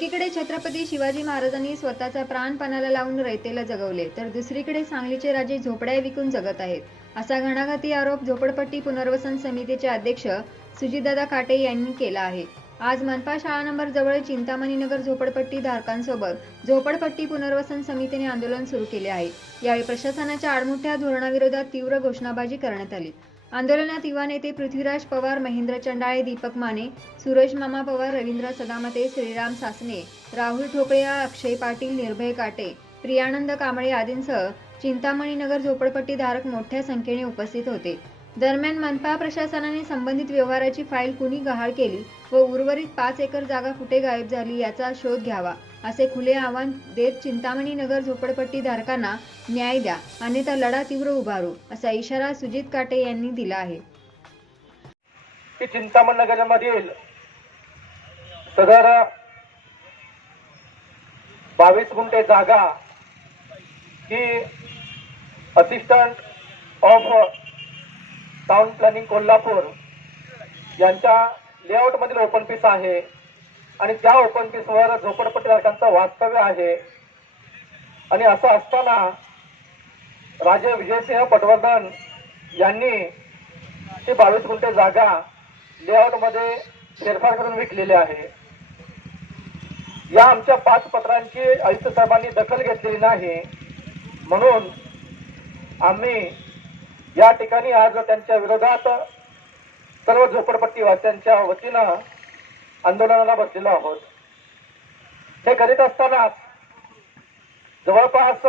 एकीकडे छत्रपती शिवाजी महाराजांनी स्वतःचा प्राण पणाला लावून रयतेला जगवले तर दुसरीकडे सांगलीचे राजे झोपड्या विकून जगत आहेत. असा घणाघाती आरोप झोपडपट्टी पुनर्वसन समितीचे अध्यक्ष सुजितदादा काटे यांनी केला आहे. आज मनपा शाळा नंबर जवळ चिंतामणी नगर झोपडपट्टी धारकांसोबत झोपडपट्टी पुनर्वसन समितीने आंदोलन सुरू केले आहे. यावेळी प्रशासनाच्या आडमुठ्या धोरणाविरोधात तीव्र घोषणाबाजी करण्यात आली. आंदोलनात युवा नेते पृथ्वीराज पवार महेंद्र चंडाळे दीपक माने सुरज मामा पवार रवींद्र सदामते श्रीराम सासने राहुल ठोकळिया अक्षय पाटील निर्भय काटे प्रियानंद कांबळे आदींसह चिंतामणी नगर मोठ्या संख्येने उपस्थित होते. दरम्यान मनपा प्रशासनाने संबंधित व्यवहाराची फाईल कुणी गहाळ केली व उर्वरित पाच एकर जागा कुठे गायब झाली याचा शोध घ्यावा. असे खुले आव्हान देत चिंतामणी नगर झोपडपट्टी धारकांना न्याय द्या अन्यथा लढा तीव्र उभारू असा इशारा सुजित काटे यांनी दिला आहे. चिंतामण नगरमधील सदर बावीस गुंठे जागा ही assistant of town planning Kolhapur यांच्या लेआउटमधील ओपन पीस आहे. आणि त्या ओपन पीसवर झोपडपट्टीधारकांचं वास्तव्य आहे. आणि असं असताना राजे विजयसिंह पटवर्धन यांनी ती बावीस गुंठे जागा लेआउटमध्ये फेरफार करून विकलेली आहे. या आमच्या पाच पत्रांची आयुक्त साहेबांनी दखल घेतलेली नाही. म्हणून आम्ही या ठिकाणी आज त्यांच्या विरोधात सर्व झोपडपट्टीवासियांच्या वतीनं आंदोलनाला बसलेलो आहोत. हे करीत असताना जवळपास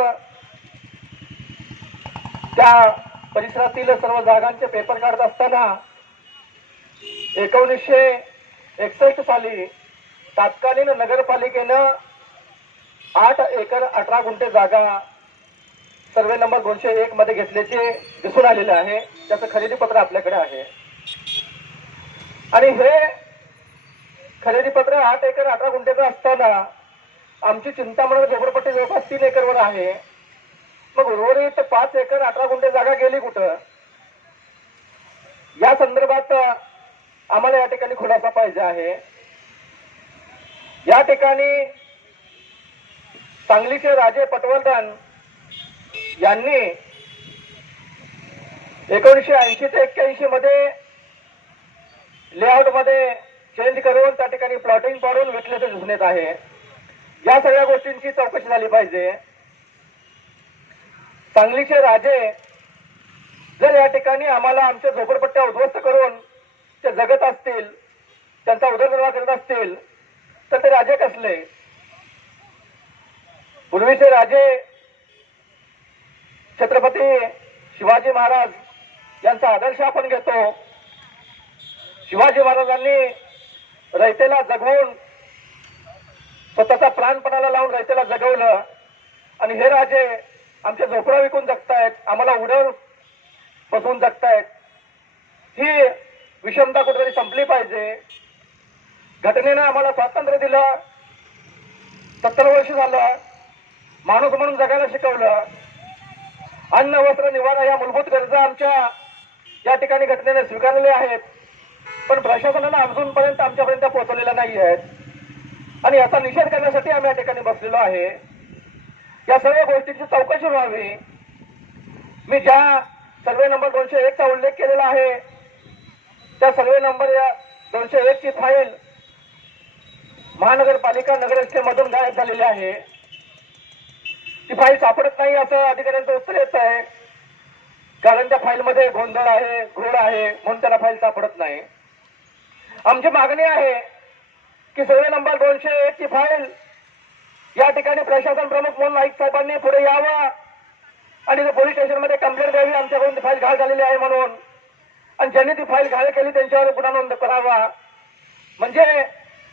त्या परिसरातील सर्व जागांचे पेपर काढत असताना एकोणीसशे एकसष्ट साली तात्कालीन नगरपालिकेनं आठ एकर अठरा गुंठे जागा सर्वे नंबर दोनशे एक मध्ये घेतल्याचे दिसून आलेले आहे. त्याचं खरेदी पत्र आपल्याकडे आहे. आणि हे खरेदी पत्र आठ एकर अठरा गुंठ्याचं असताना आमची चिंतामण झोपडपट्टी जवळपास तीन एकरवर आहे. मग उर्वरित पाच एकर अठरा गुंठे जागा गेली कुठं? या संदर्भात आम्हाला या ठिकाणी खुलासा पाहिजे आहे. या ठिकाणी सांगलीचे राजे पटवर्धन यांनी एकोणीसशे ऐंशी ते एक्क्याऐंशी मध्ये लेआउटमध्ये चेंज करून त्या ठिकाणी प्लॉटिंग पाडून विकल्याचे दिसून आहे. या सगळ्या गोष्टींची चौकशी झाली पाहिजे. सांगलीचे राजे जर या ठिकाणी आम्हाला आमच्या झोपडपट्ट्या उद्ध्वस्त करून ते जगत असतील त्यांचा उदरनिर्वाह करत असतील तर ते राजे कसले? पूर्वीचे राजे छत्रपती शिवाजी महाराज यांचा आदर्श आपण घेतो. शिवाजी महाराजांनी रयतेला जगवून स्वतःचा प्राणपणाला लावून रयतेला जगवलं. आणि हे राजे आमच्या झोपडा विकून जगतायत आम्हाला उडर बसवून जगतायत. ही विषमता कुठेतरी संपली पाहिजे. घटनेनं आम्हाला स्वातंत्र्य दिलं. सत्तर वर्ष झालं. माणूस म्हणून जगायला शिकवलं. अन्न वस्त्र निवारा या मूलभूत गरजा आमच्या या ठिकाणी घटनेने स्वीकारलेल्या आहेत. पण प्रशासनानं अजूनपर्यंत आमच्यापर्यंत पोहोचवलेल्या नाही आहेत. आणि याचा निषेध करण्यासाठी आम्ही या ठिकाणी बसलेलो आहे. या सर्व गोष्टींची चौकशी व्हावी. मी ज्या सर्वे नंबर दोनशे एक चा उल्लेख केलेला आहे त्या सर्वे नंबर या दोनशे एक ची फाईल महानगरपालिका नगरस्थेमधून गायब झालेली आहे. ती फाईल सापडत नाही असं अधिकाऱ्यांचं उत्तर येत आहे. कारण त्या फाईलमध्ये गोंधळ आहे घोळ आहे म्हणून त्याला फाईल सापडत नाही. आमची मागणी आहे की सर्वे नंबर दोनशे एक ची फाईल या ठिकाणी प्रशासन प्रमुख म्हणून नाईक साहेबांनी पुढे यावं. आणि ते पोलीस स्टेशनमध्ये कंप्लेंट द्यावी आमच्याकडून ती फाईल घाळ झालेली आहे म्हणून. आणि ज्यांनी ती फाईल घाळ केली त्यांच्यावर गुन्हा नोंद करावा. म्हणजे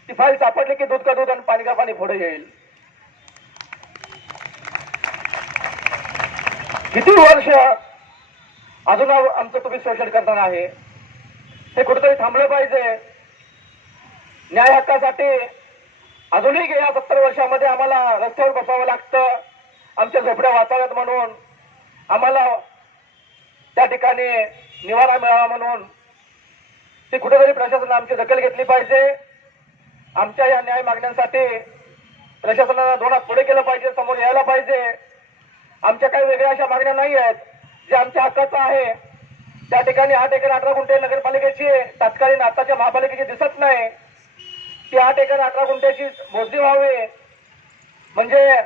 ती फाईल सापडली की दूध का दूध आणि पाणी का पाणी पुढे येईल. किती वर्ष अजून आमचं तुम्ही शोषण करणार आहे? हे कुठेतरी थांबलं पाहिजे. न्याय हक्कासाठी अजूनही गेल्या सत्तर वर्षामध्ये आम्हाला रस्त्यावर बसावं लागतं. आमच्या झोपड्या वाचाव्यात म्हणून आम्हाला त्या ठिकाणी निवारा मिळावा म्हणून ती कुठेतरी प्रशासनानं आमची दखल घेतली पाहिजे. आमच्या या न्याय मागण्यांसाठी प्रशासनाला धोरणात पुढे केलं पाहिजे समोर यायला पाहिजे. आमच्या काही वेगळ्या अशा मागण्या नाही आहेत. जे आमच्या हक्काचं आहे. त्या ठिकाणी आठ एकर अठरा गुंठे नगरपालिकेची तात्कालीन आताच्या महापालिकेची दिसत नाही. ती आठ एकर अठरा गुंठ्याची मोजणी व्हावी. म्हणजे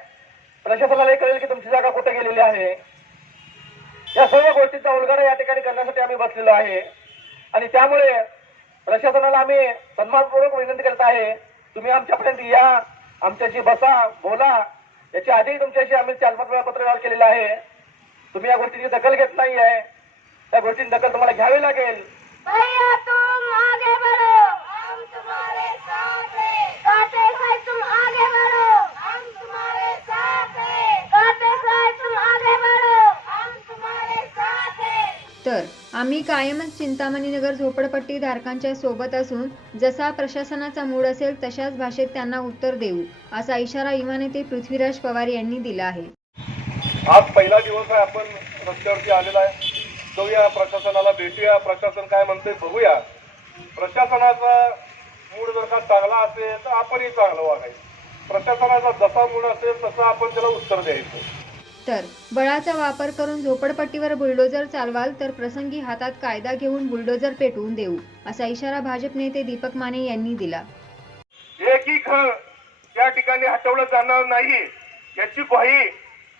प्रशासनालाही कळेल की तुमची जागा कुठे गेलेली आहे. या सर्व गोष्टीचा उलगडा या ठिकाणी करण्यासाठी आम्ही बसलेलो आहे. आणि त्यामुळे प्रशासनाला आम्ही सन्मानपूर्वक विनंती करत आहे तुम्ही आमच्यापर्यंत या आमच्याशी बसा बोला. याच्या आधी तुमच्याशी आम्ही चार पाच वेळा पत्रव्यवहार केलेला आहे. तुम्ही या गोष्टीची दखल घेत नाही आहे त्या गोष्टीची दखल तुम्हाला घ्यावी लागेल. तर आम्ही कायमच चिंतामणी नगर झोपडपट्टी धारकांच्या सोबत असून जसा प्रशासनाचा मूड असेल तशाच भाषेत त्यांना उत्तर देऊ असा इशारा युवा नेते पृथ्वीराज पवार यांनी दिला आहे. आज पहिला दिवस आहे आपण रस्त्यावरती आलेला आहे. जाऊया प्रशासनाला भेटूया. प्रशासन काय म्हणते बघूया. प्रशासनाचा मूड जर का चांगला असेल तर आपणही चांगलं वागायचं. प्रशासनाचा जसा मूड असेल तसं आपण त्याला उत्तर द्यायचं. तर बळाचा वापर करून झोपडपट्टीवर बुलडोजर चालवाल तर प्रसंगी हातात कायदा घेऊन बुलडोजर पेटवून देऊ असा इशारा भाजप नेते दीपक माने यांनी दिला. एकही घर त्या ठिकाणी हटवलं जाणार नाही याची ग्वाही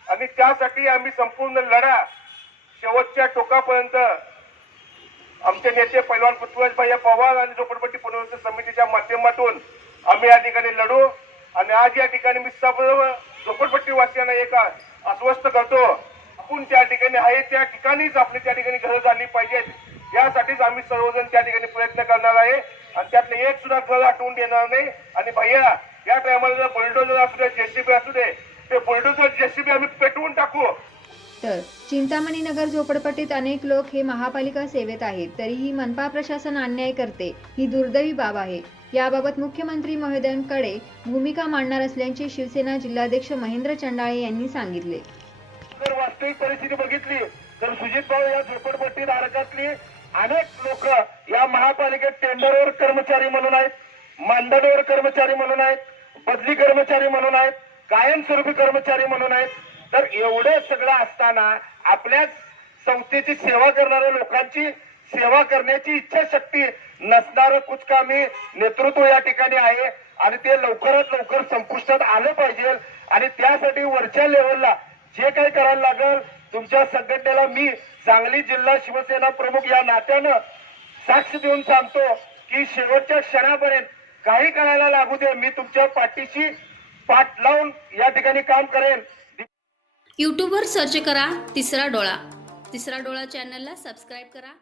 आणि त्यासाठी आम्ही संपूर्ण लढा शेवटच्या टोकापर्यंत आमचे नेते पैलवान पृथ्वीराजभाई पवार आणि झोपडपट्टी पुनर्वसन समितीच्या माध्यमातून आम्ही या ठिकाणी लढू आणि आज या ठिकाणी मी सर्व झोपडपट्टी वासियांना एका अस्वस्थ करतो. आपण त्या ठिकाणी आहे त्या ठिकाणीच आपली त्या ठिकाणी घरं झाली पाहिजेत. यासाठीच आम्ही सर्वजण त्या ठिकाणी प्रयत्न करणार आहे. आणि त्यातलं एक सुद्धा घर आठवून देणार नाही. आणि भैया या टायमाला जर बुलडोजर असू दे जेसीबी असू दे ते बुलडोजर जेसीबी आम्ही पेटवून टाकू. तर चिंतामणी नगर झोपडपट्टीत अनेक लोक हे महापालिका सेवेत आहेत. तरीही मनपा प्रशासन अन्याय करते. ही दुर्दैवी बाब आहे. याबाबत मुख्यमंत्री महोदयांकडे भूमिका मांडणार असल्याचे शिवसेना जिल्हाध्यक्ष महेंद्र चंडाळे यांनी सांगितले. जर वास्तविक परिस्थिती बघितली तर सुजित भाऊ या झोपडपट्टी धारकातली अनेक लोक या महापालिकेत टेंडरवर कर्मचारी म्हणून आहेत मानधनवर कर्मचारी म्हणून आहेत बदली कर्मचारी म्हणून आहेत कायमस्वरूपी कर्मचारी म्हणून आहेत. तर एवढं सगळं असताना आपल्याच संस्थेची सेवा करणाऱ्या लोकांची सेवा करण्याची इच्छाशक्ती नसणारं कुचकामी नेतृत्व या ठिकाणी आहे. आणि ते लवकरात लवकर संपुष्टात आलं पाहिजे. आणि त्यासाठी वरच्या लेवलला जे काही करायला लागल तुमच्या संघटनेला मी सांगली जिल्हा शिवसेना प्रमुख या नात्यानं साक्ष देऊन सांगतो की शेवटच्या क्षणापर्यंत काही करायला लागू दे. मी तुमच्या पाठीशी पाठ लावून या ठिकाणी काम करेन. यूट्यूबवर सर्च करा तिसरा डोळा. तिसरा डोळा चॅनलला सबस्क्राईब करा.